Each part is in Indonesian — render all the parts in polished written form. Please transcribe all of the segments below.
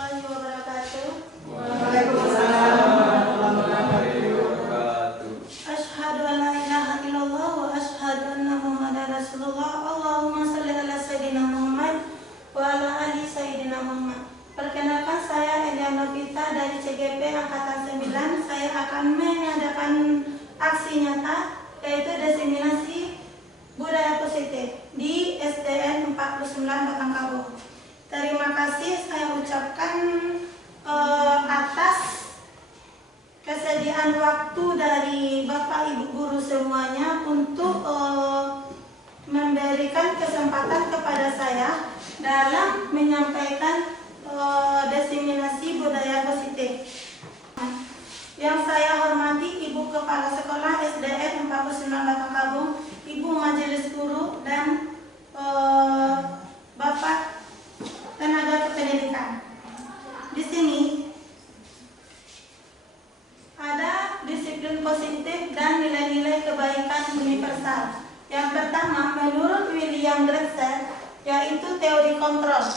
wabarakatuh. Waalaikumsalam warahmatullahi wabarakatuh. Asyhadu an la ilaha illallah wa asyhadu anna Muhammadar Rasulullah. Allahumma shalli ala sayyidina Muhammad wa ala ali sayyidina Muhammad. Perkenalkan, saya Eliana Novita dari CGP Angkatan 9. Saya akan mengadakan aksi nyata yaitu diseminasi budaya positif di SDN 49 Batangkabung. Terima kasih saya ucapkan atas kesediaan waktu dari Bapak Ibu guru semuanya untuk memberikan kesempatan kepada saya dalam menyampaikan diseminasi budaya positif. Yang saya hormati Ibu Kepala Sekolah SDN 49 Batangkabung, Ibu Majelis Guru, dan Bapak Tenaga Kependidikan. Di sini ada disiplin positif dan nilai-nilai kebaikan universal. Yang pertama, menurut William Gretzer, yaitu teori kontrol,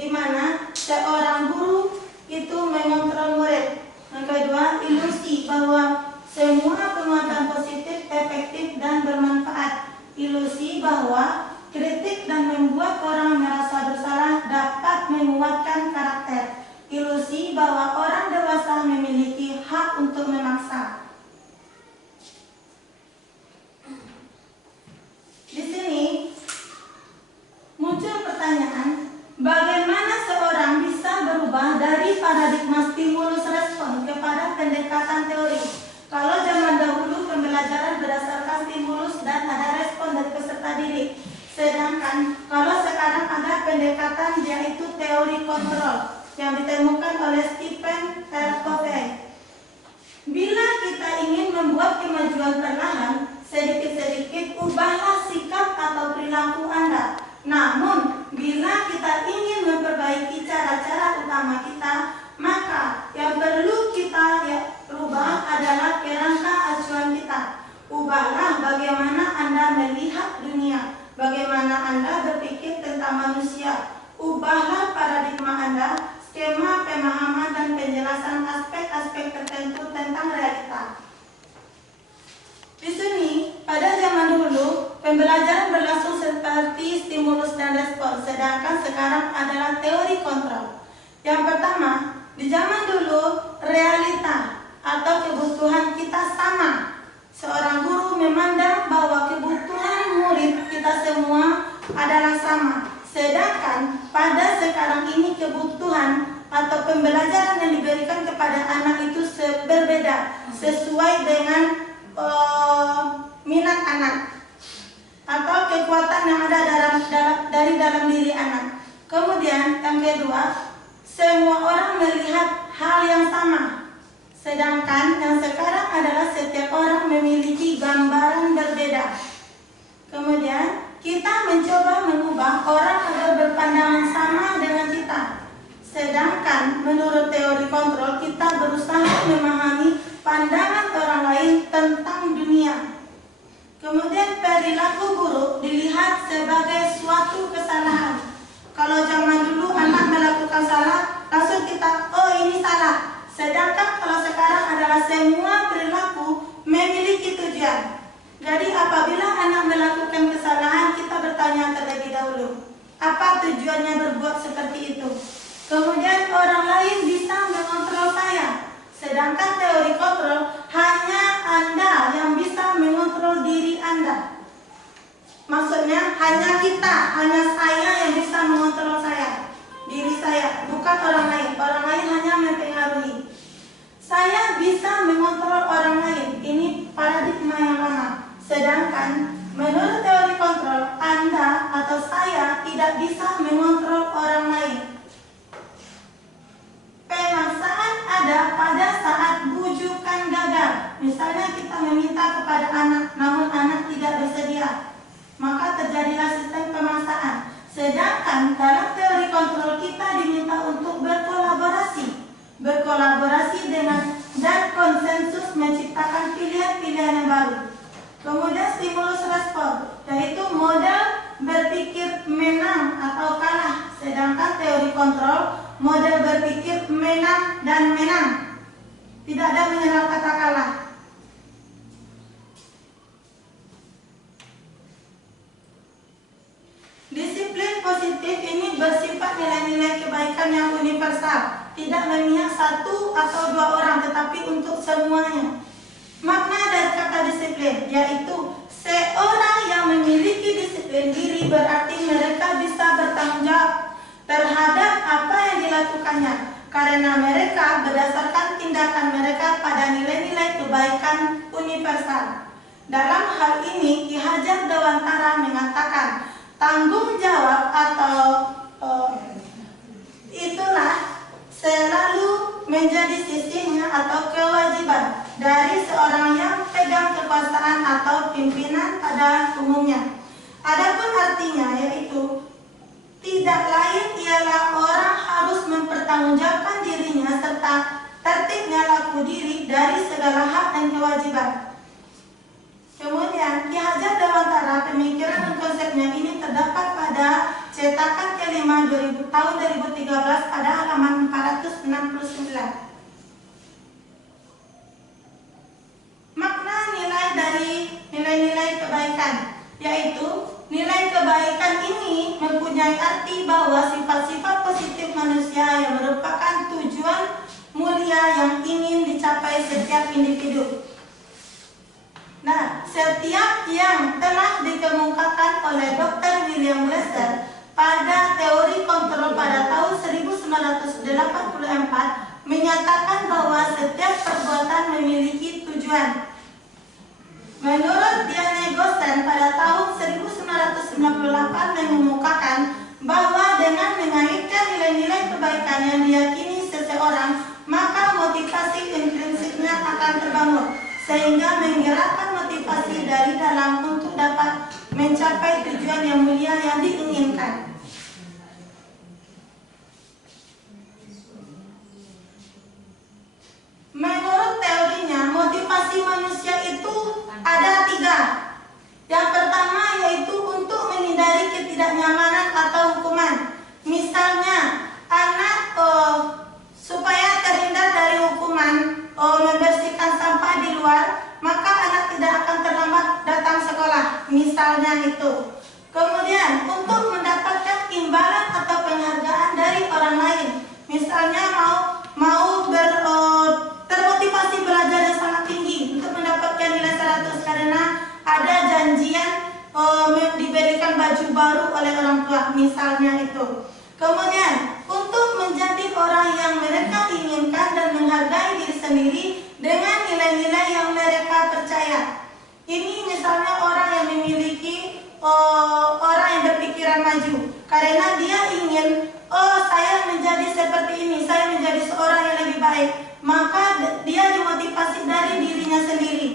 di mana seorang guru itu mengontrol murid. Yang kedua, ilusi bahwa semua penguatan positif efektif dan bermanfaat. Ilusi bahwa kritik dan membuat orang merasa bersalah dapat menguatkan karakter. Ilusi bahwa orang dewasa memiliki hak untuk memaksa. Di sini muncul pertanyaan, bagaimana seorang bisa berubah dari paradigma stimulus respon kepada pendekatan teori? Kalau zaman dahulu pembelajaran berdasarkan stimulus dan ada respon dari peserta didik. Sedangkan kalau sekarang ada pendekatan yaitu teori kontrol yang ditemukan oleh Stephen R. Covey. Bila kita ingin membuat kemajuan perlahan, sedikit-sedikit ubahlah sikap atau perilaku Anda. Namun, bila kita ingin memperbaiki cara-cara utama kita, maka yang perlu kita rubah adalah kerangka acuan kita. Ubahlah bagaimana Anda melihat dunia, bagaimana Anda berpikir tentang manusia. Ubahlah paradigma Anda, skema pemahaman dan penjelasan aspek-aspek tertentu tentang realita. Di sini, pada zaman dulu, pembelajaran berlangsung seperti stimulus dan respons, sedangkan sekarang adalah teori kontrol. Yang pertama, di zaman dulu, realita atau kebutuhan kita sama. Seorang guru memandang bahwa kebutuhan murid kita semua adalah sama. Sedangkan pada sekarang ini kebutuhan atau pembelajaran yang diberikan kepada anak itu berbeda sesuai dengan minat anak atau kekuatan yang ada dari dalam diri anak. Kemudian yang kedua, semua orang melihat hal yang sama. Sedangkan yang sekarang adalah setiap orang memiliki gambaran berbeda. Kemudian kita mencoba mengubah orang agar berpandangan sama dengan kita. Sedangkan menurut teori kontrol kita berusaha memahami pandangan orang lain tentang dunia. Kemudian perilaku buruk dilihat sebagai suatu kesalahan. Kalau zaman dulu anak melakukan salah, langsung kita, oh ini salah. Sedangkan kalau sekarang adalah semua perilaku memiliki tujuan. Jadi apabila anak melakukan kesalahan, kita bertanya terlebih dahulu, apa tujuannya berbuat seperti itu? Kemudian orang lain bisa mengontrol saya. Sedangkan teori kontrol, hanya Anda yang bisa mengontrol diri Anda. Maksudnya hanya kita, hanya saya yang bisa mengontrol saya, diri saya, bukan orang lain. Orang lain hanya mempengaruhi. Saya bisa mengontrol orang lain. Ini paradigma yang lama. Sedangkan menurut teori kontrol, Anda atau saya tidak bisa mengontrol orang lain. Pemaksaan ada pada saat bujukan gagal. Misalnya kita meminta kepada anak, namun anak tidak bersedia, maka terjadilah sistem pemaksaan. Sedangkan dalam teori kontrol kita diminta untuk berkolaborasi dengan dan konsensus menciptakan pilihan-pilihan yang baru. Kemudian stimulus respon, yaitu model berpikir menang atau kalah. Sedangkan teori kontrol, model berpikir menang dan menang. Tidak ada mengenal kata kalah. Disiplin positif ini bersifat nilai-nilai kebaikan yang universal, tidak memihak satu atau dua orang, tetapi untuk semuanya. Makna dari kata disiplin yaitu seorang yang memiliki disiplin diri berarti mereka bisa bertanggung jawab terhadap apa yang dilakukannya, karena mereka berdasarkan tindakan mereka pada nilai-nilai kebaikan universal. Dalam hal ini, Ki Hajar Dewantara mengatakan tanggung jawab atau itulah selalu menjadi sisinya atau kewajiban dari seorang yang pegang kekuasaan atau pimpinan pada umumnya. Adapun artinya yaitu tidak lain ialah orang harus mempertanggungjawabkan dirinya serta tertibnya laku diri dari segala hak dan kewajiban. Kemudian Ki Hajar Dewantara pemikiran dan konsepnya ini terdapat pada cetakan kelima tahun 2013 pada halaman 469. Makna nilai dari nilai-nilai kebaikan yaitu nilai kebaikan ini mempunyai arti bahwa sifat-sifat positif manusia yang merupakan tujuan mulia yang ingin dicapai setiap individu. Nah, setiap yang telah dikemukakan oleh Dr. William Glasser pada teori kontrol pada tahun 1984 menyatakan bahwa setiap perbuatan memiliki tujuan. Menurut Diane Gossen pada tahun 1998 mengemukakan bahwa dengan mengaitkan nilai-nilai kebaikan yang diyakini seseorang, maka motivasi intrinsiknya akan terbangun, sehingga menggerakkan motivasi dari dalam untuk dapat mencapai tujuan yang mulia yang diinginkan. Menurut teorinya, motivasi manusia itu ada 3. Yang pertama yaitu untuk menghindari ketidaknyamanan atau hukuman. Misalnya, anak supaya terhindar dari hukuman membersihkan sampah di luar, maka anak tidak akan terlambat datang sekolah. Misalnya itu. Kemudian, untuk mendapatkan imbalan atau penghargaan dari orang lain. Misalnya mau termotivasi belajar yang sangat tinggi untuk mendapatkan nilai 100 karena ada janjian diberikan baju baru oleh orang tua, misalnya itu. Kemudian untuk menjadi orang yang mereka inginkan dan menghargai diri sendiri dengan nilai-nilai yang mereka percaya. Ini misalnya orang yang memiliki orang yang berpikiran maju karena dia ingin saya menjadi seperti ini, saya menjadi seorang yang lebih baik, maka dia dimotivasi dari dirinya sendiri.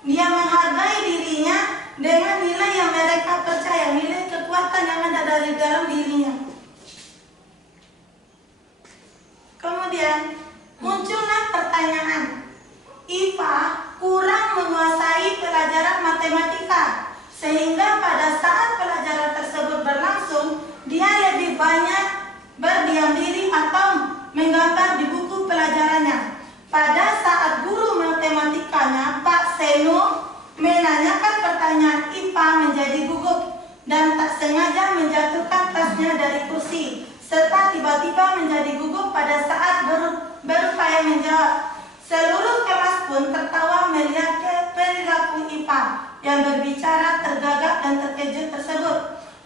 Dia menghargai dirinya dengan nilai yang mereka percaya, nilai kekuatan yang ada dari dalam dirinya. Kemudian muncullah pertanyaan, IPA kurang menguasai pelajaran matematika, sehingga pada saat pelajaran tersebut berlangsung, dia lebih banyak berdiam diri atau menggambar di buku pelajarannya. Pada saat guru matematikanya, Pak Seno, menanyakan pertanyaan, IPA menjadi gugup dan tak sengaja menjatuhkan tasnya dari kursi, serta tiba-tiba menjadi gugup pada saat berupaya menjawab. Seluruh kelas pun tertawa melihat perilaku IPA yang berbicara tergagap dan terkejut tersebut.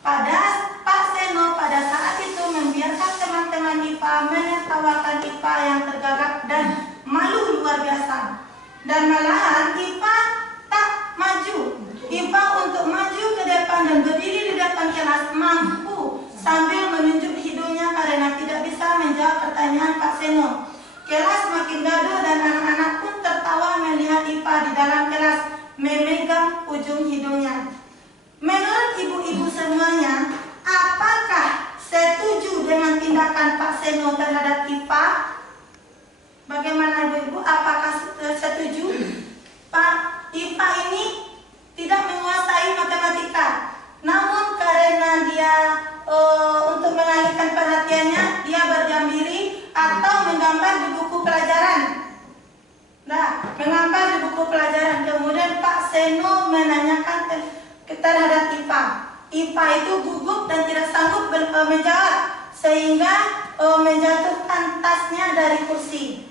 Pak Seno pada saat itu membiarkan teman-teman IPA menertawakan IPA yang tergagap dan malu luar biasa. Dan malahan IPA tak maju. IPA untuk maju ke depan dan berdiri di depan kelas mampu sambil menunjuk hidungnya karena tidak bisa menjawab pertanyaan Pak Seno. Kelas makin gaduh dan anak-anak pun tertawa melihat IPA di dalam kelas memegang ujung hidungnya. Menurut ibu-ibu semuanya, apakah setuju dengan tindakan Pak Seno terhadap IPA? Bagaimana ibu-ibu? Apakah setuju? Pak IPA ini tidak menguasai matematika, namun karena dia untuk mengalihkan perhatiannya, dia berdiam diri atau menggambar di buku pelajaran. Nah, menggambar di buku pelajaran. Kemudian Pak Seno menanyakan terhadap IPA. IPA itu gugup dan tidak sanggup menjawab, sehingga menjatuhkan tasnya dari kursi.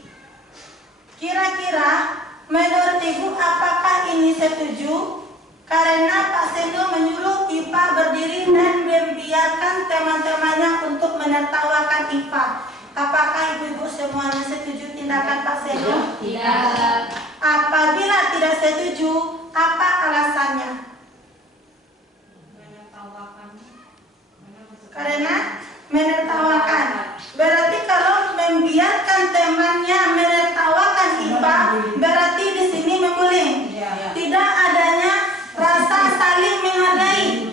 Kira-kira menurut Ibu apakah ini setuju? Karena Pak Seno menyuruh IPA berdiri dan membiarkan teman-temannya untuk menertawakan IPA. Apakah ibu-ibu semuanya setuju tindakan Pak Seno? Tidak. Apabila tidak setuju, apa alasannya? Karena menertawakan. Berarti kalau membiarkan temannya menertawakan IPA, berarti di sini membuli. Tidak adanya rasa saling menghargai.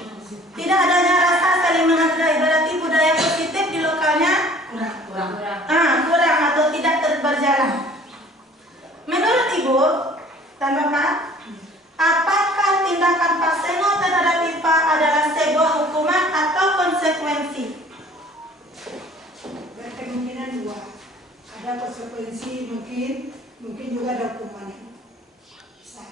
Tidak adanya rasa saling menghargai. Berarti budaya positif di lokalnya kurang atau tidak berjalan. Menurut Ibu dan Bapak, apakah tindakan Pak Seno terhadap IPA adalah sebuah hukuman atau konsekuensi? Kemungkinan dua, ada konsekuensi, mungkin juga ada hukumannya. Bisa.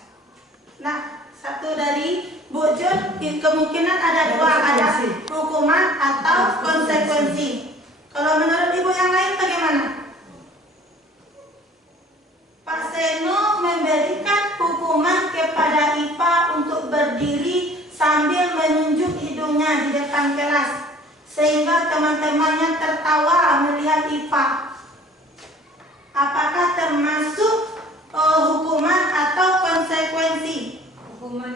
Nah, satu dari Bu Jun, kemungkinan ada dua, ada hukuman atau konsekuensi. Kalau menurut Ibu yang lain bagaimana? Pak Seno memberikan hukuman kepada IPA untuk berdiri sambil menunjuk hidungnya di depan kelas, sehingga teman-temannya tertawa melihat IPA. Apakah termasuk hukuman atau konsekuensi? Hukuman.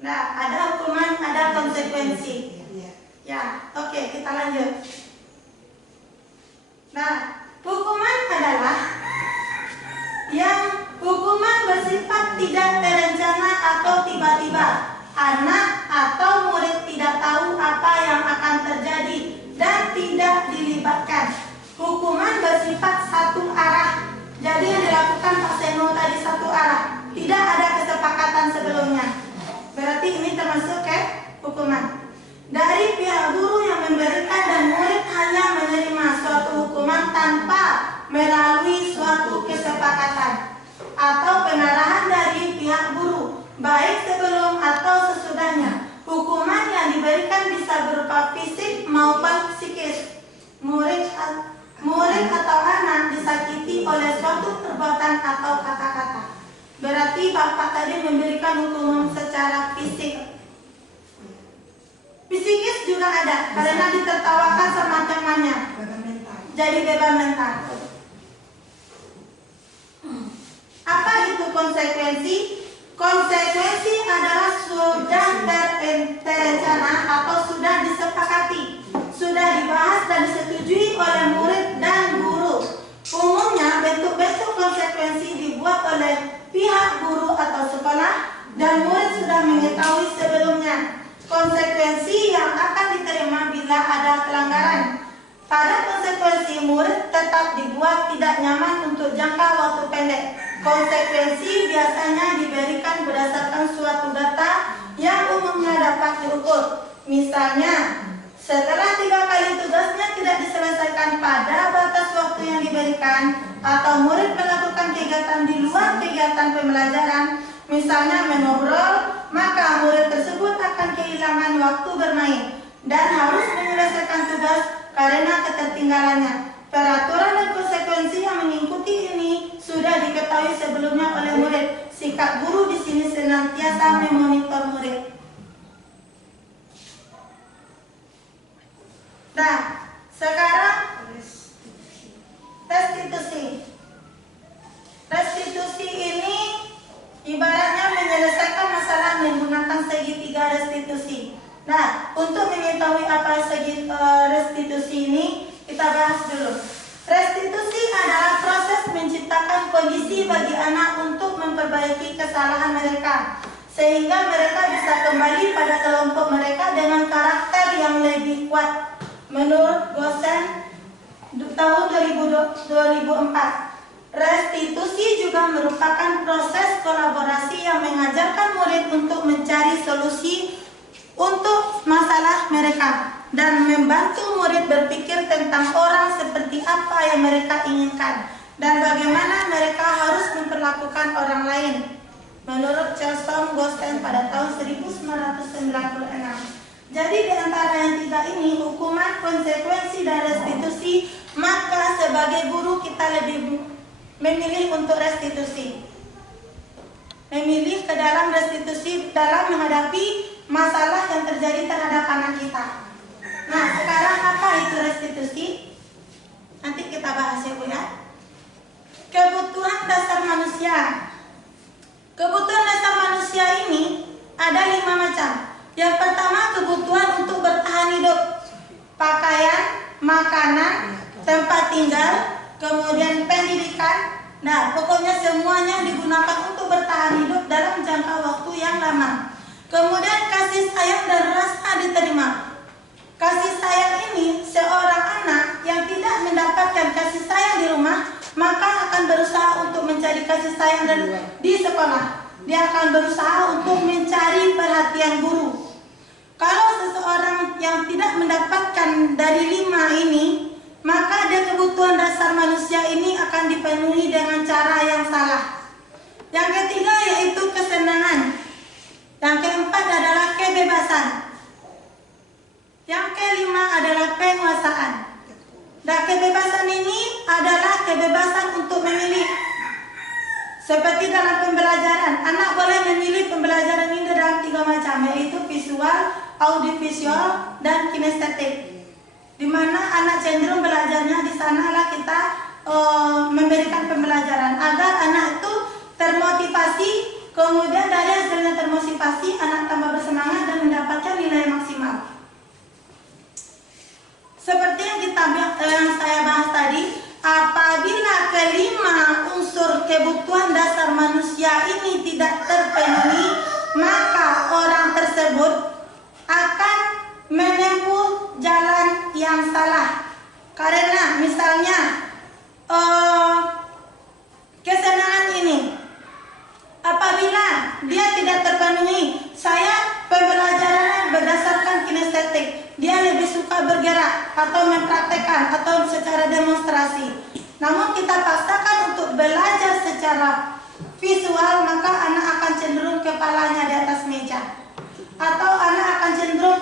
Nah, ada hukuman, ada konsekuensi. Ya, oke, kita lanjut. Nah, hukuman adalah yang hukuman bersifat tidak terencana atau tiba-tiba. Anak atau murid tidak tahu apa yang akan terjadi dan tidak dilibatkan. Hukuman bersifat satu arah. Jadi yang dilakukan Pak Seno tadi satu arah. Tidak ada kesepakatan sebelumnya. Berarti ini termasuk hukuman. Dari pihak guru yang memberikan dan murid hanya menerima suatu hukuman tanpa melalui suatu kesepakatan atau pengarahan dari pihak guru, baik sebelum atau sesudahnya. Hukuman yang diberikan bisa berupa fisik maupun psikis. Murid atau anak disakiti oleh suatu perbuatan atau kata-kata. Berarti Bapak tadi memberikan hukuman secara fisik. Psikis juga ada, karena ditertawakan sama temannya. Jadi beban mental. Apa itu konsekuensi? Konsekuensi adalah sudah terencana atau sudah disepakati, sudah dibahas dan disetujui oleh murid dan guru. Umumnya bentuk-bentuk konsekuensi dibuat oleh pihak guru atau sekolah dan murid sudah mengetahui sebelumnya konsekuensi yang akan diterima bila ada pelanggaran. Pada konsekuensi, murid tetap dibuat tidak nyaman untuk jangka waktu pendek. Konsekuensi biasanya diberikan berdasarkan suatu data yang umumnya dapat diukur. Misalnya, setelah 3 kali tugasnya tidak diselesaikan pada batas waktu yang diberikan, atau murid melakukan kegiatan di luar kegiatan pembelajaran, misalnya mengobrol, maka murid tersebut akan kehilangan waktu bermain dan harus menyelesaikan tugas karena ketertinggalannya. Peraturan dan konsekuensi yang mengikuti ini sudah diketahui sebelumnya oleh murid. Sikap guru di sini senantiasa memonitor murid. Nah, sekarang restitusi. Restitusi ini ibaratnya menyelesaikan masalah menggunakan segitiga restitusi. Nah, untuk mengetahui apa segi restitusi ini, kita bahas dulu. Restitusi adalah proses menciptakan kondisi bagi anak untuk memperbaiki kesalahan mereka, sehingga mereka bisa kembali pada kelompok mereka dengan karakter yang lebih kuat. Menurut Gosen tahun 2004, restitusi juga merupakan proses kolaborasi yang mengajarkan murid untuk mencari solusi untuk masalah mereka dan membantu murid berpikir tentang orang seperti apa yang mereka inginkan dan bagaimana mereka harus memperlakukan orang lain. Menurut Charleston Gosten pada tahun 1996. Jadi di antara yang tiga ini, hukuman, konsekuensi, dan restitusi, maka sebagai guru kita lebih memilih untuk restitusi. Memilih ke dalam restitusi dalam menghadapi masalah yang terjadi terhadap anak kita. Nah, sekarang apa itu restitusi? Nanti kita bahas ya Bu ya. Kebutuhan dasar manusia. Kebutuhan dasar manusia ini ada 5 macam. Yang pertama, kebutuhan untuk bertahan hidup. Pakaian, makanan, tempat tinggal, kemudian pendidikan. Nah, pokoknya semuanya digunakan untuk bertahan hidup dalam jangka waktu yang lama. Kemudian kasih sayang dan rasa diterima. Kasih sayang ini, seorang anak yang tidak mendapatkan kasih sayang di rumah, maka akan berusaha untuk mencari kasih sayang di sekolah. Dia akan berusaha untuk mencari perhatian guru. Kalau seseorang yang tidak mendapatkan dari 5 ini, maka dia kebutuhan dasar manusia ini akan dipenuhi dengan cara yang salah. Yang ketiga yaitu kesenangan. Yang keempat adalah kebebasan. Yang kelima adalah penguasaan. Dan kebebasan ini adalah kebebasan untuk memilih. Seperti dalam pembelajaran, anak boleh memilih pembelajaran ini dalam 3 macam, yaitu visual, audiovisual, dan kinestetik. Di mana anak cenderung belajarnya di sanalah kita memberikan pembelajaran agar anak itu termotivasi, kemudian dari hasilnya termotivasi, anak tambah bersemangat dan mendapatkan nilai maksimal. Seperti yang saya bahas tadi, apabila kelima unsur kebutuhan dasar manusia ini tidak terpenuhi, maka orang tersebut akan menempuh jalan yang salah. Karena misalnya kesenangan ini, apabila dia tidak terpenuhi, saya pembelajaran berdasarkan kinestetik, dia lebih suka bergerak atau mempraktekkan atau secara demonstrasi. Namun kita paksakan untuk belajar secara visual, maka anak akan cenderung kepalanya di atas meja, atau anak akan cenderung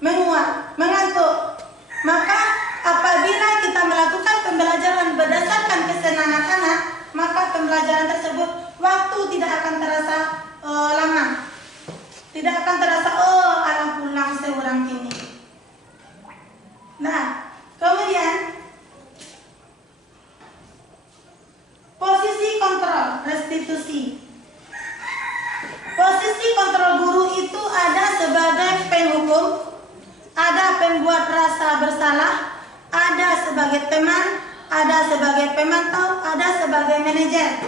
menguap, mengantuk. Maka apabila kita melakukan pembelajaran berdasarkan kesenangan anak, maka pembelajaran tersebut waktu tidak akan terasa lama. Tidak akan terasa, oh alam pulang seorang ini. Nah, kemudian posisi kontrol, restitusi. Posisi kontrol guru itu ada sebagai penghukum, ada pembuat rasa bersalah, ada sebagai teman, ada sebagai pemantau, ada sebagai manajer.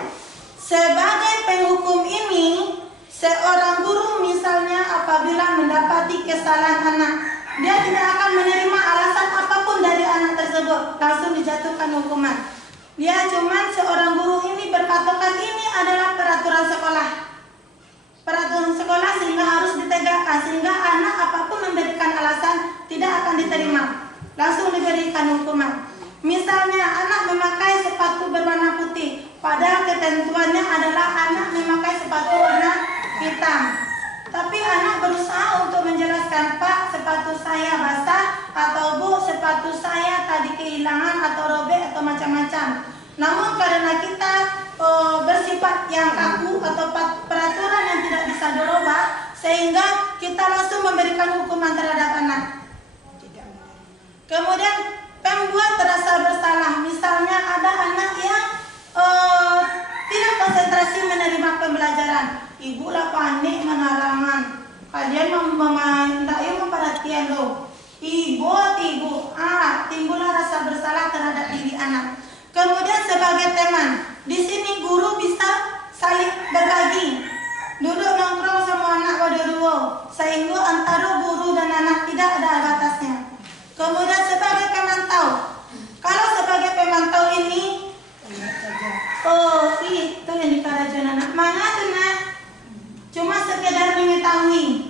Sebagai penghukum ini, seorang guru misalnya apabila mendapati kesalahan anak, dia tidak akan menerima alasan apapun dari anak tersebut, langsung dijatuhkan hukuman. Dia cuman seorang guru ini berpatokan ini adalah peraturan sekolah. Peraturan sekolah sehingga harus ditegakkan, sehingga anak apapun memberikan alasan tidak akan diterima, langsung diberikan hukuman. Misalnya anak memakai sepatu berwarna putih, padahal ketentuannya adalah anak memakai sepatu warna hitam. Tapi anak berusaha untuk menjelaskan, Pak, sepatu saya basah, atau Bu, sepatu saya tadi kehilangan atau robek atau macam-macam. Namun karena kita bersifat yang kaku atau peraturan yang tidak bisa dirubah, sehingga kita langsung memberikan hukuman terhadap anak. Kemudian pembuat rasa bersalah, misalnya ada anak yang tidak konsentrasi menerima pembelajaran. Ibu lah panik menarangan, kalian tidak memperhatian loh. Ibu, timbullah rasa bersalah terhadap diri anak. Kemudian sebagai teman, di sini guru bisa saling berbagi, duduk nongkrong sama anak berdua, sehingga antara guru dan anak tidak ada batasnya. Kemudian sebagai pemantau, kalau sebagai pemantau ini, itu yang dikarajan anak mana tuh nak? Cuma sekedar mengetahui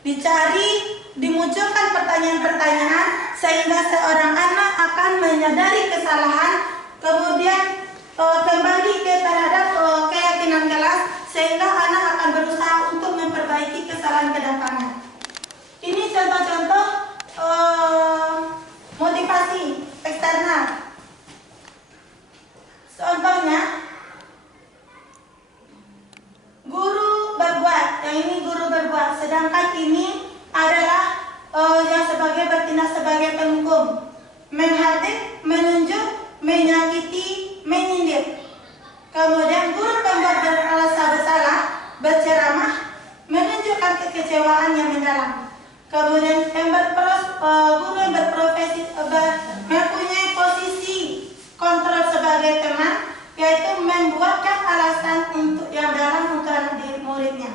Dicari, dimunculkan pertanyaan-pertanyaan sehingga seorang anak akan menyadari kesalahan, kemudian kembali terhadap keyakinan kelas, sehingga anak akan berusaha untuk memperbaiki kesalahan ke depannya. Ini contoh-contoh motivasi eksternal. Contohnya, guru berbuat, yang ini guru berbuat, sedangkan ini adalah yang sebagai bertindak sebagai penghukum, menghadik, menunjuk, menyakiti, menyindir. Kemudian guru pembuat beralasan bersalah, berceramah, menunjukkan kekecewaan yang mendalam. Kemudian guru yang berprofesi mempunyai posisi kontrol sebagai teman, yaitu membuatkan alasan untuk yang dalam untuk anak muridnya.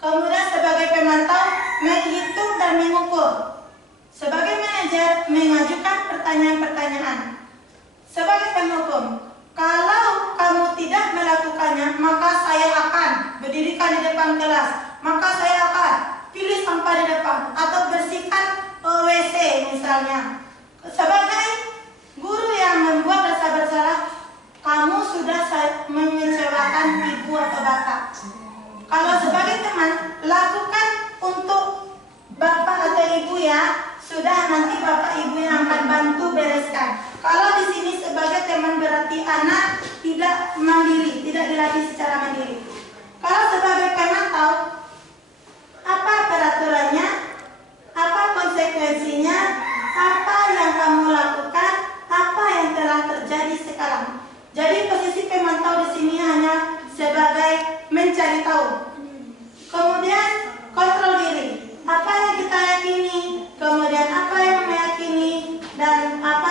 Kemudian sebagai pemantau, menghitung dan mengukur. Sebagai manajer, mengajukan pertanyaan-pertanyaan. Sebagai penghukum, kalau kamu tidak melakukannya, maka saya akan berdirikan di depan kelas, maka saya akan pilih sampah di depan atau bersihkan WC misalnya. Sebagai guru yang membuat rasa bersalah, kamu sudah mengecewakan ibu atau bapak. Kalau sebagai teman, lakukan untuk bapak atau ibu ya, sudah nanti bapak ibu yang akan bantu bereskan. Kalau di sini sebagai teman berarti anak tidak mandiri, tidak dilatih secara mandiri. Kalau sebagai pemantau, apa peraturannya, apa konsekuensinya, apa yang kamu lakukan, apa yang telah terjadi sekarang. Jadi posisi pemantau di sini hanya sebagai mencari tahu. Kemudian kontrol diri. Apa yang kita yakini, kemudian apa yang meyakini, dan apa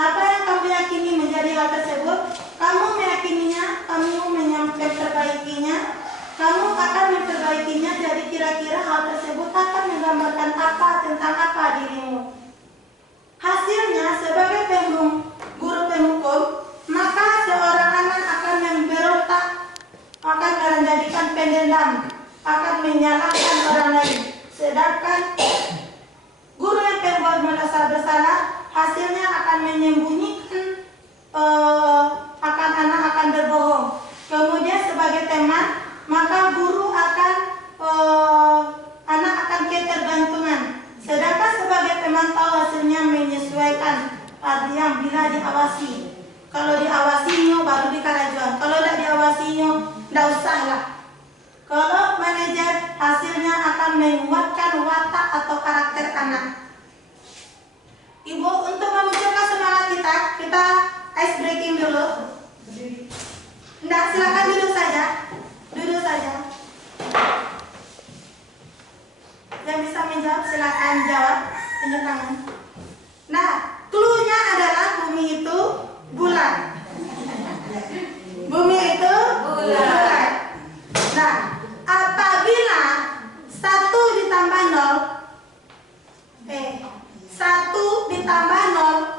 yang kamu yakini menjadi hal tersebut, kamu meyakininya, kamu memperbaikinya, kamu akan memperbaikinya. Jadi kira-kira hal tersebut akan menggambarkan apa tentang apa dirimu. Hasilnya sebagai guru penghukum, maka seorang anak akan memberontak, akan menjadikan pendendam, akan menyalahkan orang lain. Sedangkan guru yang pembuat merasa bersalah, hasilnya akan menyembunyikan, anak akan berbohong. Kemudian sebagai teman, maka guru akan anak akan ketergantungan. Sedangkan sebagai pemantau hasilnya menyesuaikan, artinya bila diawasi. Kalau diawasinya baru dikarajuan, kalau tidak diawasinya tidak usahlah. Kalau manajer, hasilnya akan menguatkan watak atau karakter anak. Ibu, untuk memunculkan semangat kita ice breaking dulu. Tidak, silakan duduk saja. Duduk saja. Yang bisa menjawab silakan jawab, tunjuk tangan. Nah, clue-nya adalah bumi itu bulan. Bumi itu bulan. Nah, apabila 1 ditambah 0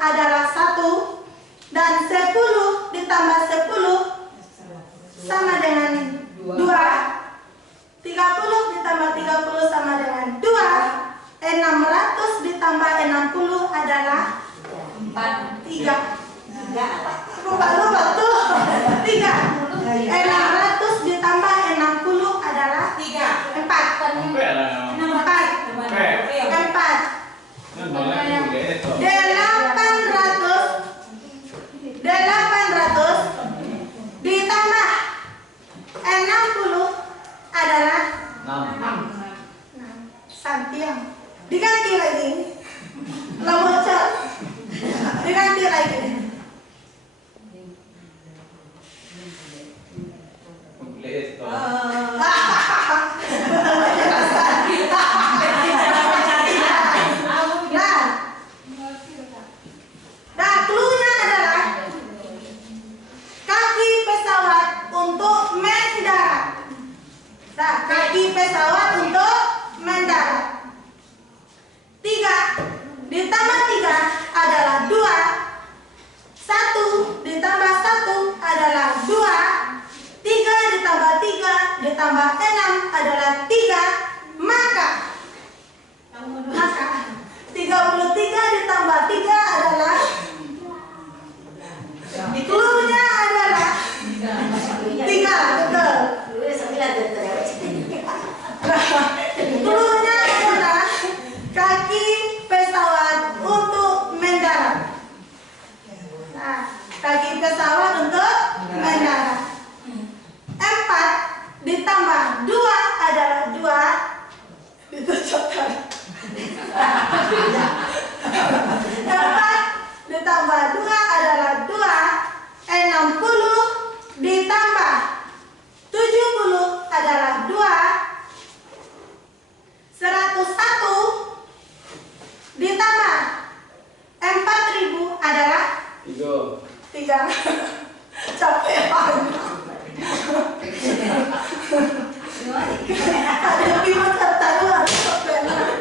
adalah 1, dan 10 ditambah 10 sama dengan 2, 30 ditambah 30 sama dengan 2, 600 ditambah 60 adalah 3. Lupa tuh 3. 600 ditambah 60 adalah 4. 800 ditambah 60 adalah 6. Santiang. Diganti lagi. Lomocor. Diganti lagi. Nah, clue-nya adalah kaki pesawat untuk mendarat. Nah, kaki pesawat untuk mendarat. 3 ditambah 3 adalah 2. Itu coklat. 4 ditambah 2 adalah 2. 60 ditambah 70 adalah 2. 101 ditambah 4.000 adalah 3. Capek banget. Ada pimat kata dua, capek banget.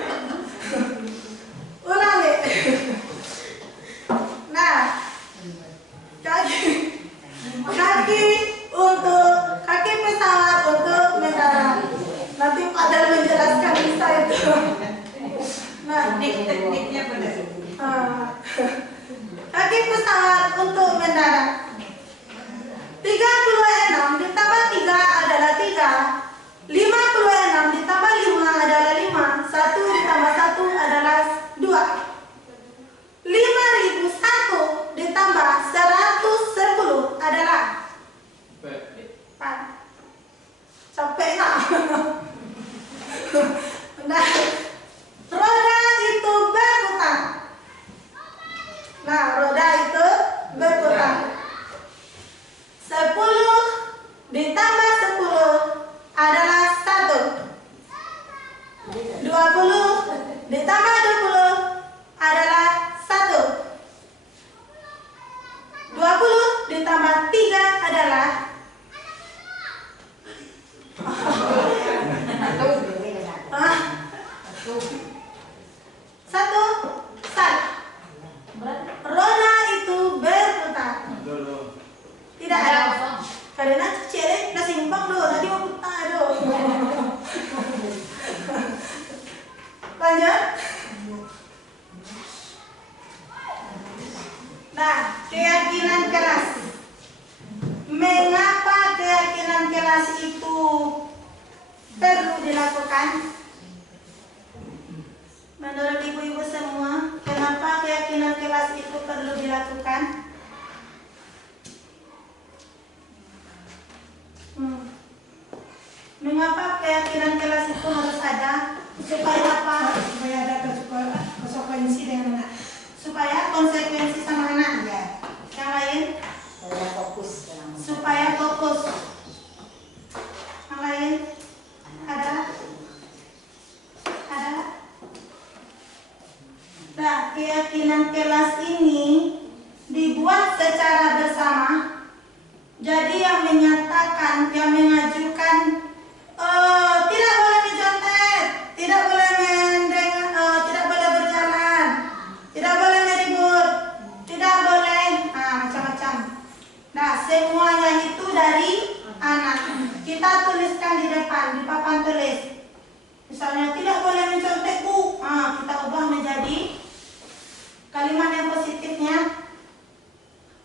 Ulang deh. Nah, kaki pesawat untuk mendarat. Nanti Padel menjelaskan bisa itu. Nah, Tekniknya benar. kaki pesawat untuk mendarat. 36 ditambah 3 adalah 3. 56 ditambah 5 adalah 5. 1 ditambah 1 adalah 2. 5.001 ditambah 110 adalah 4. Capek nggak? Nah, roda itu berputar. Nah, roda itu berputar. 10 ditambah 10 adalah 1. 20 ditambah 20 adalah 1. 20 ditambah 3 adalah 1. Salah. Roda itu berputar. Tidak ada. Karena cewek udah simpang doh, tadi mau putar doh. Lanjut. Nah, keyakinan keras. Mengapa keyakinan keras itu perlu dilakukan? Menurut ibu-ibu semua, kenapa keyakinan keras itu perlu dilakukan? Mengapa keyakinan keras itu harus ada? Supaya apa? Supaya ada konsekuensi dengan anak. Supaya konsekuensi sama anak. Ya. Yang lain? Supaya fokus. Yang lain? Ada? Nah, keyakinan kelas ini dibuat secara bersama. Jadi yang menyatakan, yang mengajukan tidak boleh mencontek, tidak boleh tidak boleh berjalan, tidak boleh meribut, tidak boleh macam-macam. Nah, semuanya itu dari anak. Kita tuliskan di depan, di papan tulis. Misalnya tidak boleh mencontek bu, kita ubah menjadi kalimat yang positifnya.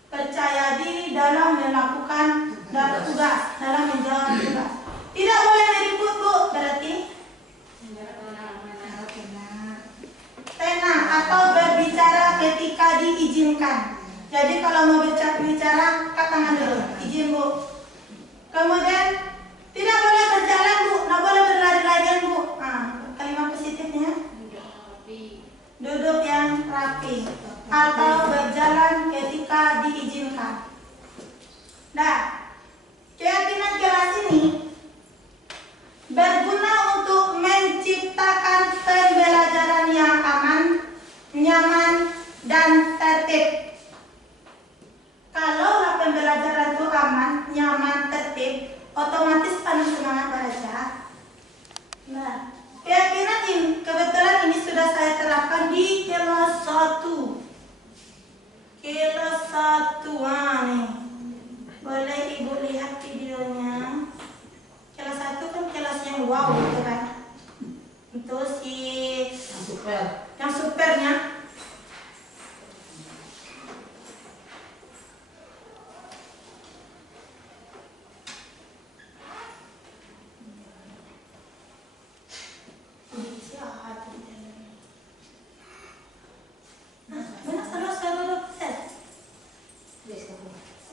Percaya diri dalam melakukan tugas, dalam menjawab tugas. Tidak boleh meribut bu, berarti tenang atau berbicara ketika diizinkan. Jadi kalau mau bicara, angkat tangan dulu, izin bu. Kemudian tidak boleh berjalan bu, tidak boleh berlari-larian bu. Kalimat positifnya duduk yang rapi atau berjalan ketika diizinkan. Nah, keyakinan kelas ini berguna untuk menciptakan pembelajaran yang aman, nyaman, dan tertib. Kalau pembelajaran itu aman, nyaman, tertib, otomatis penuh semangat belajar. Nah, keyakinan ini, kebetulan ini sudah saya terapkan di kelas 1. Kelas 1 nih. Boleh ibu lihat videonya. Kelas 1 kan kelas yang wow gitu kan. Itu yang supernya.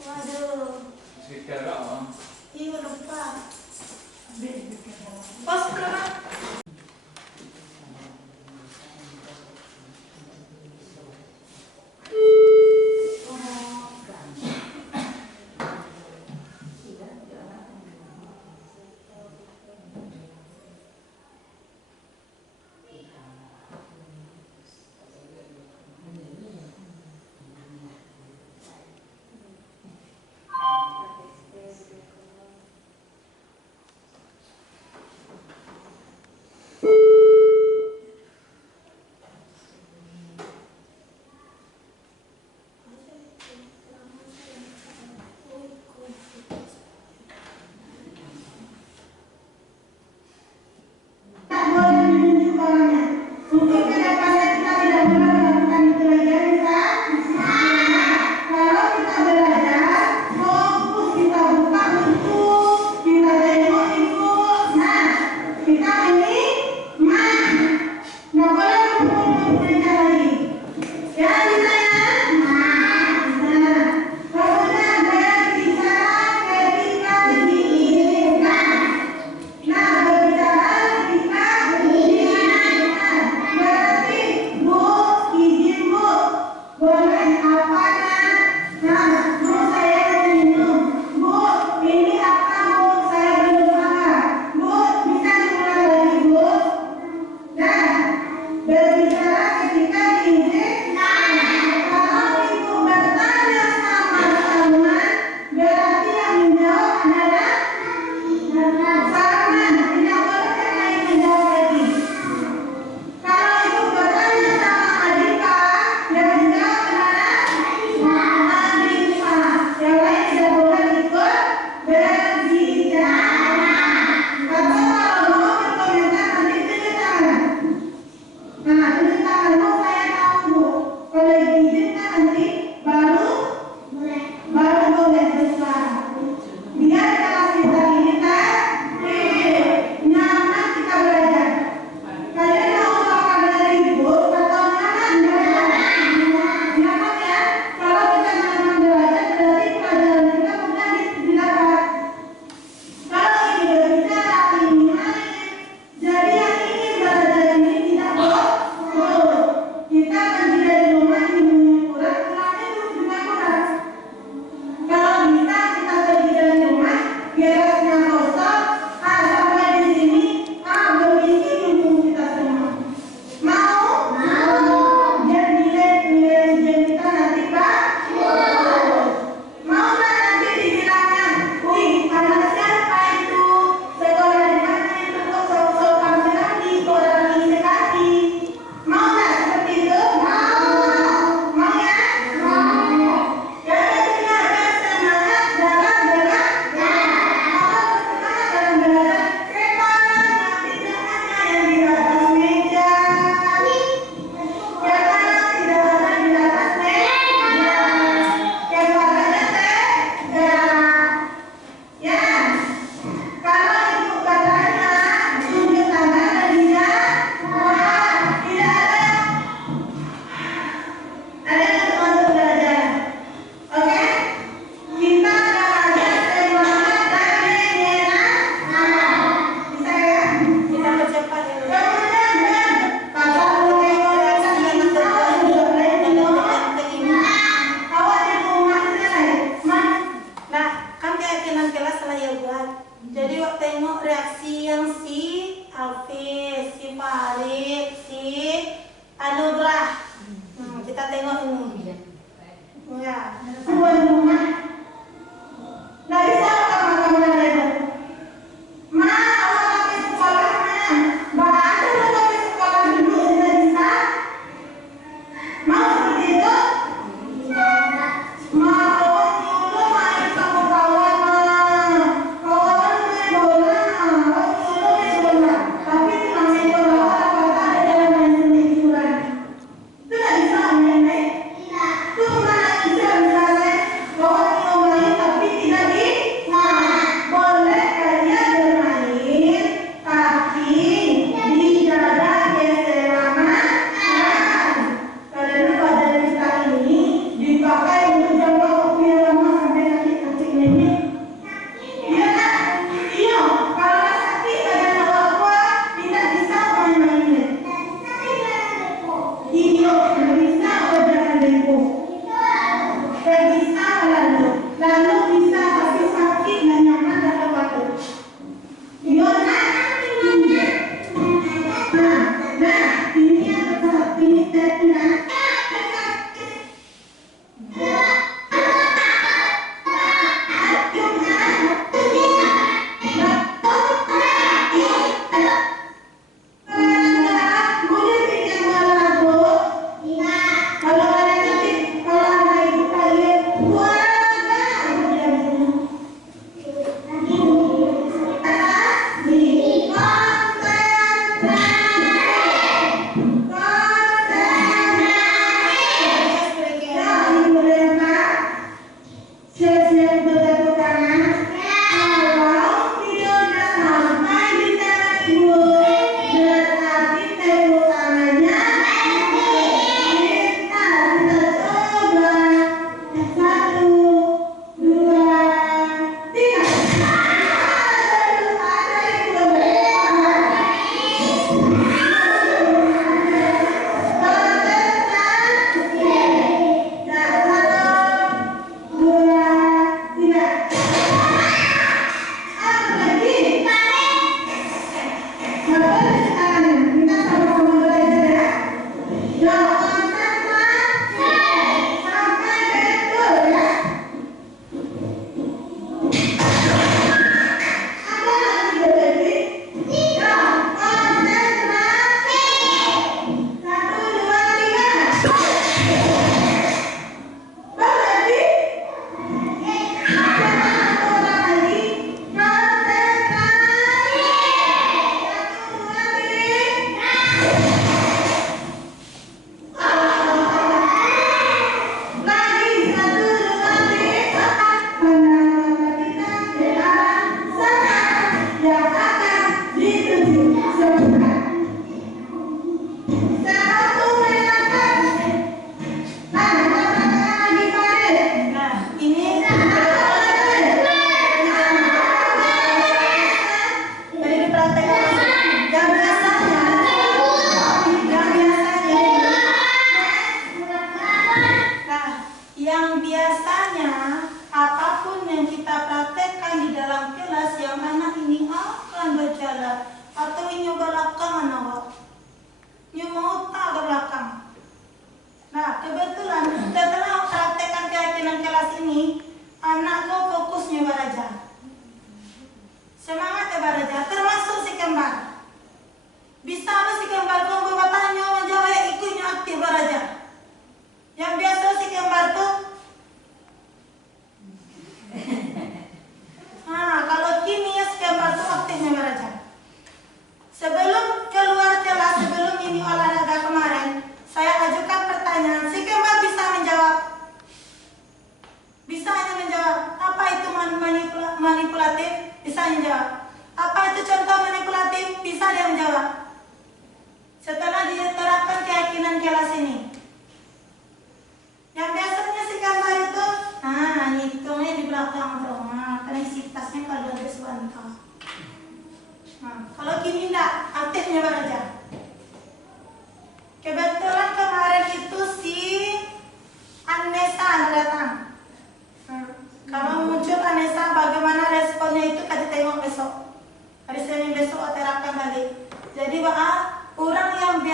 Waduh. Iya lupa. Pos berapa? berbicara ketika diizinkan. Kalau ibu bertanya sama Salman, berarti yang menjawab adalah Salman. Tidak boleh yang lain menjawab lagi. Kalau ibu bertanya sama Adika, yang menjawab adalah Adika. Yang lain tidak boleh ikut berbicara. Atau kalau mau berkomentar nanti tunjuk tangan. Nah,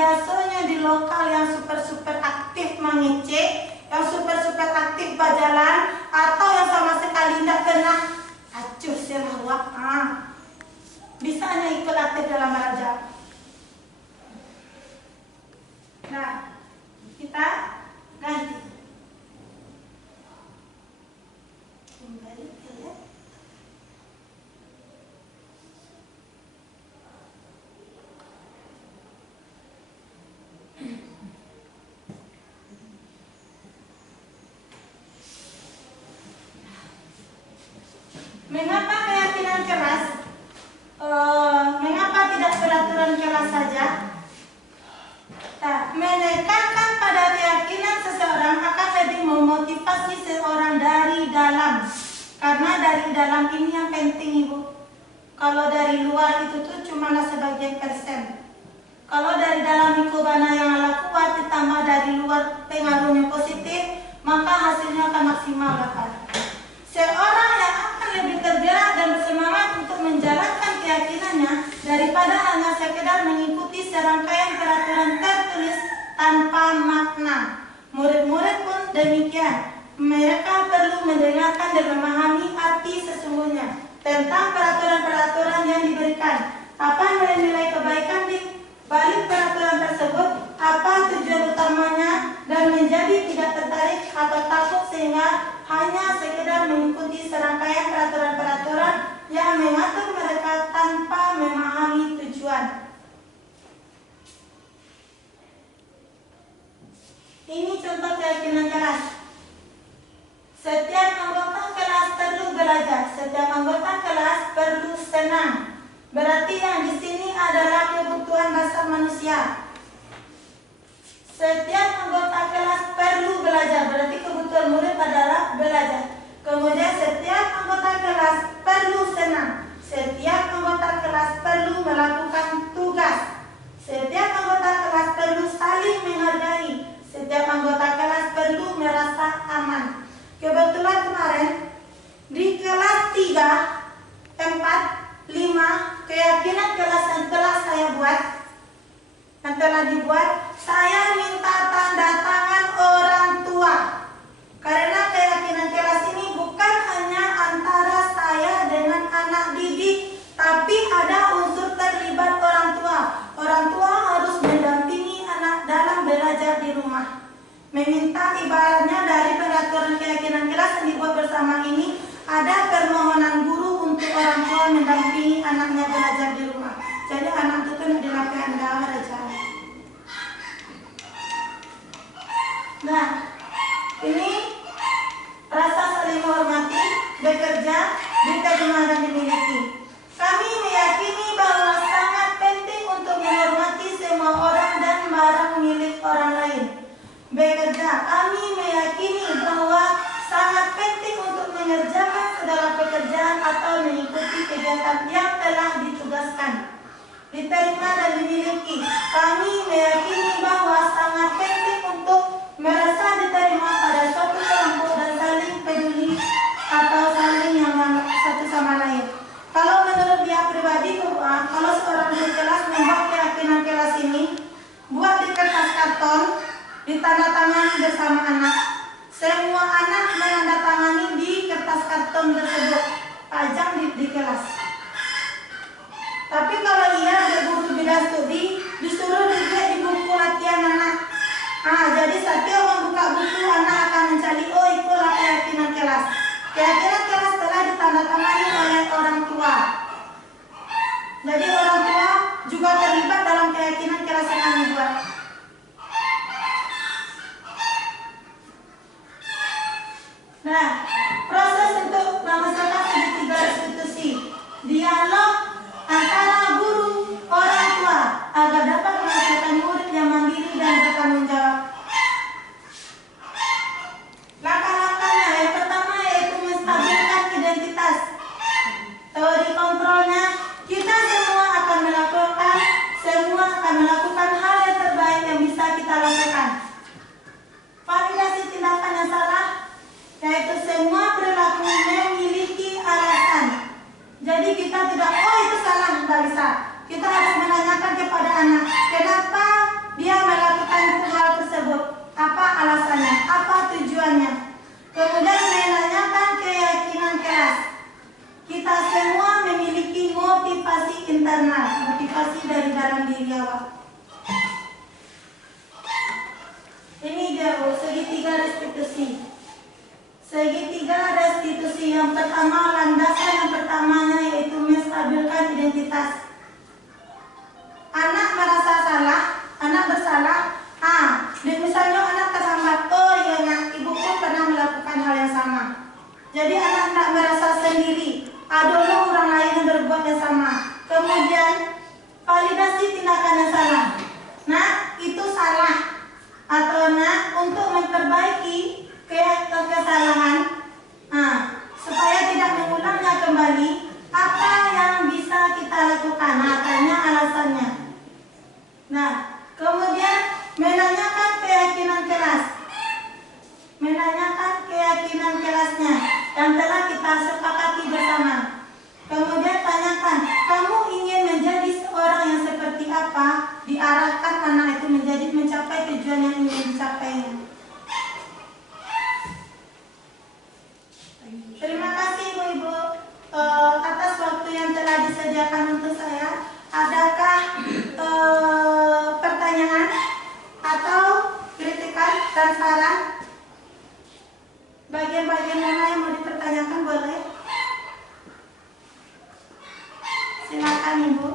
biasanya di lokal yang super aktif mengecek, yang super aktif berjalan, atau yang sama sekali tidak kena acuh selawat, bisa hanya ikut aktif dalam raja. Nah, kita ganti. Kembali ke lab. Mengapa keyakinan keras? Mengapa tidak peraturan kelas saja? Nah, menekankan pada keyakinan seseorang akan lebih memotivasi seseorang dari dalam. Karena dari dalam ini yang penting, Ibu. Kalau dari luar itu tuh cuma sebagian persen. Kalau dari dalam itu bana yang ala kuat ditambah dari luar pengaruhnya positif, maka hasilnya akan maksimal bakal. Seorang yang akan lebih tergerak dan bersemangat untuk menjalankan keyakinannya daripada hanya sekedar mengikuti serangkaian peraturan tertulis tanpa makna. Murid-murid pun demikian. Mereka perlu mendengarkan dan memahami arti sesungguhnya tentang peraturan-peraturan yang diberikan. Apa nilai-nilai kebaikan di balik peraturan tersebut, apa tujuan utamanya, dan menjadi tidak tertarik atau takut sehingga hanya sekedar mengikuti serangkaian peraturan-peraturan yang mengatur mereka tanpa memahami tujuan. Ini contoh keyakinan keras. Setiap anggota kelas perlu belajar, setiap anggota kelas perlu senang. Berarti yang di sini adalah kebutuhan dasar manusia. Setiap anggota kelas perlu belajar, berarti kebutuhan murid adalah belajar. Kemudian setiap anggota kelas perlu senang. Setiap anggota kelas perlu melakukan tugas. Setiap anggota kelas perlu saling menghargai. Setiap anggota kelas perlu merasa aman. Kebetulan kemarin di kelas 3, 4, 5, keyakinan kelas yang telah saya buat, yang telah dibuat, saya minta tanda tangan orang tua. Karena keyakinan kelas ini bukan hanya antara saya dengan anak didik, tapi ada unsur terlibat orang tua. Orang tua harus mendampingi anak dalam belajar di rumah. Meminta ibaratnya dari peraturan keyakinan kelas yang dibuat bersama ini, ada permohonan guru untuk orang tua mendampingi anaknya belajar di rumah. Jadi anak itu kan dilakukan dalam aja. Nah, ini rasa saling menghormati, bekerja, diterima dan dimiliki. Kami meyakini bahwa sangat penting untuk menghormati semua orang dan barang milik orang lain. Bekerja, kami meyakini bahwa sangat penting untuk mengerjakan segala pekerjaan atau mengikuti kegiatan yang telah ditugaskan. Diterima dan dimiliki, kami meyakini bahwa sangat penting untuk merasa diterima pada suatu kelompok dan saling peduli atau saling yang satu sama lain. Kalau menurut dia pribadi, kalau seorang guru kelas membuat keyakinan kelas ini, buat di kertas karton, ditandatangani bersama anak. Semua anak menandatangani di kertas karton tersebut, pajang di kelas. Tapi kalau ia berguru bidang studi, disuruh dilihat di buku latihan anak. Jadi setiap membuka buku, anak akan mencari, oh itulah keyakinan kelas. Keyakinan kelas telah ditandatangani oleh orang tua. Jadi orang tua juga terlibat dalam keyakinan kelas yang kami buat. Nah, proses untuk melaksanakan segitiga restitusi, dialog antara guru orang tua agar dapat menghasilkan murid dia Bu, segitiga restitusi. Segitiga restitusi yang pertama, landasan yang pertamanya yaitu menstabilkan identitas. Anak merasa salah, anak bersalah. Misalnya anak terhambat, oh iya ibuku pernah melakukan hal yang sama. Jadi anak tidak merasa sendiri. Dulu orang lain yang berbuat yang sama. Kemudian validasi tindakan yang salah. Nah, itu salah. Atau untuk memperbaiki kesalahan, supaya tidak mengulangnya kembali, apa yang bisa kita lakukan? Tanya alasannya. Nah, kemudian menanyakan keyakinan keras. Menanyakan keyakinan kerasnya yang telah kita sepakati bersama. Kemudian tanyakan, kamu ingin menjadi seorang yang seperti apa? Diarahkan anak itu mencapai tujuan yang ingin dicapainya. Terima kasih Ibu-Ibu atas waktu yang telah disediakan untuk saya. Adakah pertanyaan atau kritikan dan saran? Bagian-bagian mana yang mau dipertanyakan boleh? Silakan Ibu.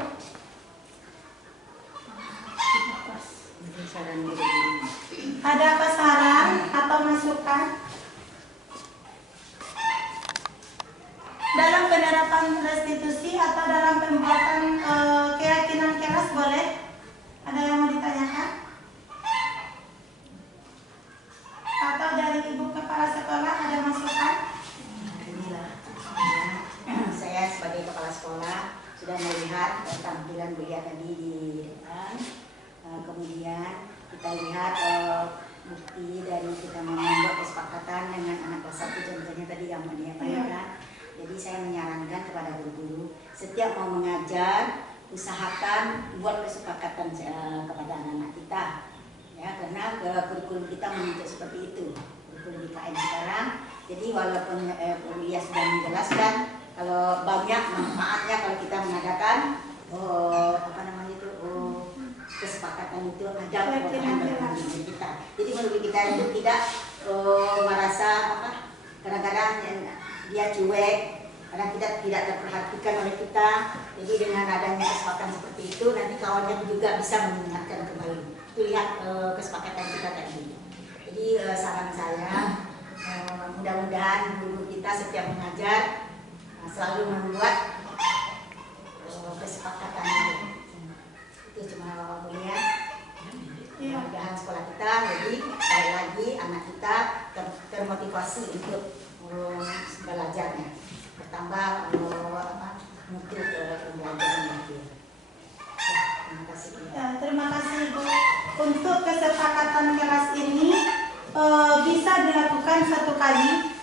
Ada saran atau masukan? Dalam penerapan restitusi atau dalam pembuatan keyakinan keras boleh? Ada yang mau ditanyakan? Atau dari Ibu Kepala Sekolah ada masukan? Inilah saya sebagai kepala sekolah sudah melihat tampilan beliau tadi di depan. Kemudian kita lihat bukti dari kita membuat kesepakatan dengan anak kelas 1 contohnya tadi yang dia tanyakan. Jadi saya menyarankan kepada guru-guru setiap mau mengajar usahakan buat kesepakatan kepada anak-anak kita. Ya, karena kurikulum kita menuntut seperti itu, kurikulum IKN sekarang. Jadi walaupun Kuliah sudah menjelaskan kalau banyak manfaatnya kalau kita mengadakan kesepakatan itu ada dalam diri kita. Jadi menurut kita itu tidak merasa kadang-kadang dia cuek, kadang kita tidak terperhatikan oleh kita. Jadi dengan adanya kesepakatan seperti itu nanti kawannya juga bisa mengingatkan kembali. Lihat kesepakatan kita tadi. Jadi saran saya mudah-mudahan guru kita setiap mengajar selalu membuat kesepakatan itu. Itu cuma mulia. Mudah-mudahan sekolah kita jadi sekali lagi anak kita termotivasi untuk belajarnya, bertambah mutu pembelajaran itu. Terima kasih. Ya, terima kasih Ibu. Untuk kesepakatan kelas ini bisa dilakukan satu kali.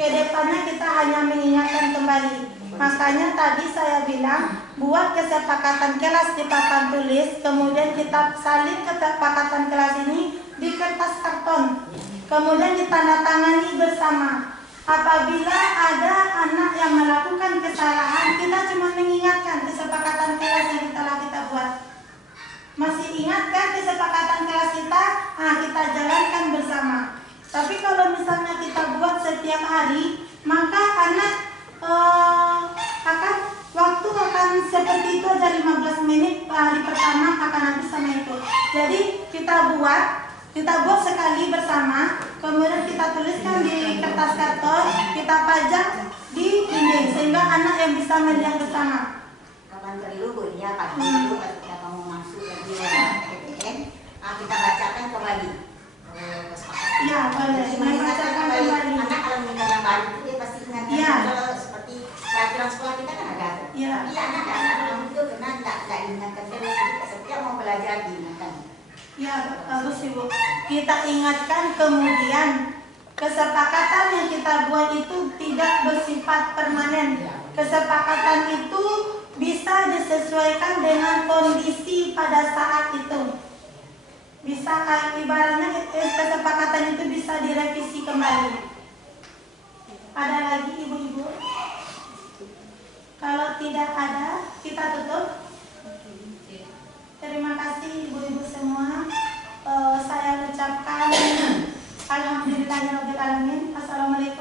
Kedepannya kita hanya mengingatkan kembali. Makanya tadi saya bilang buat kesepakatan kelas di papan tulis, kemudian kita salin kesepakatan kelas ini di kertas karton, kemudian ditandatangani bersama. Apabila ada anak yang melakukan kesalahan, kita cuma mengingatkan kesepakatan kelas yang telah kita buat. Masih ingat kan kesepakatan kelas kita? Kita jalankan bersama. Tapi kalau misalnya kita buat setiap hari, maka anak akan seperti itu aja 15 menit hari pertama akan habis sama itu. Jadi kita buat sekali bersama, kemudian kita tuliskan di kertas karton, kita pajang di dinding sehingga anak yang bisa melihat bersama. Kapan perlu Bu ya Pak Guru ketika kamu masuk lagi PTN, kita bacakan kembali kesepakatan. Iya, boleh. Membacakan kembali. Anak kalau minta yang baru itu dia pasti ingat kalau seperti peraturan sekolah kita kan ada. Iya. Tapi anak-anak orang itu karena tidak diingatkan terus, jadi setiap mau belajar diingatkan. Ya, bagus Ibu. Kita ingatkan, kemudian kesepakatan yang kita buat itu tidak bersifat permanen. Kesepakatan itu bisa disesuaikan dengan kondisi pada saat itu. Bisa ibaratnya kesepakatan itu bisa direvisi kembali. Ada lagi Ibu-ibu? Kalau tidak ada, kita tutup. Terima kasih Ibu-ibu semua. Saya ucapkan Alhamdulillahirabbil alamin. Assalamualaikum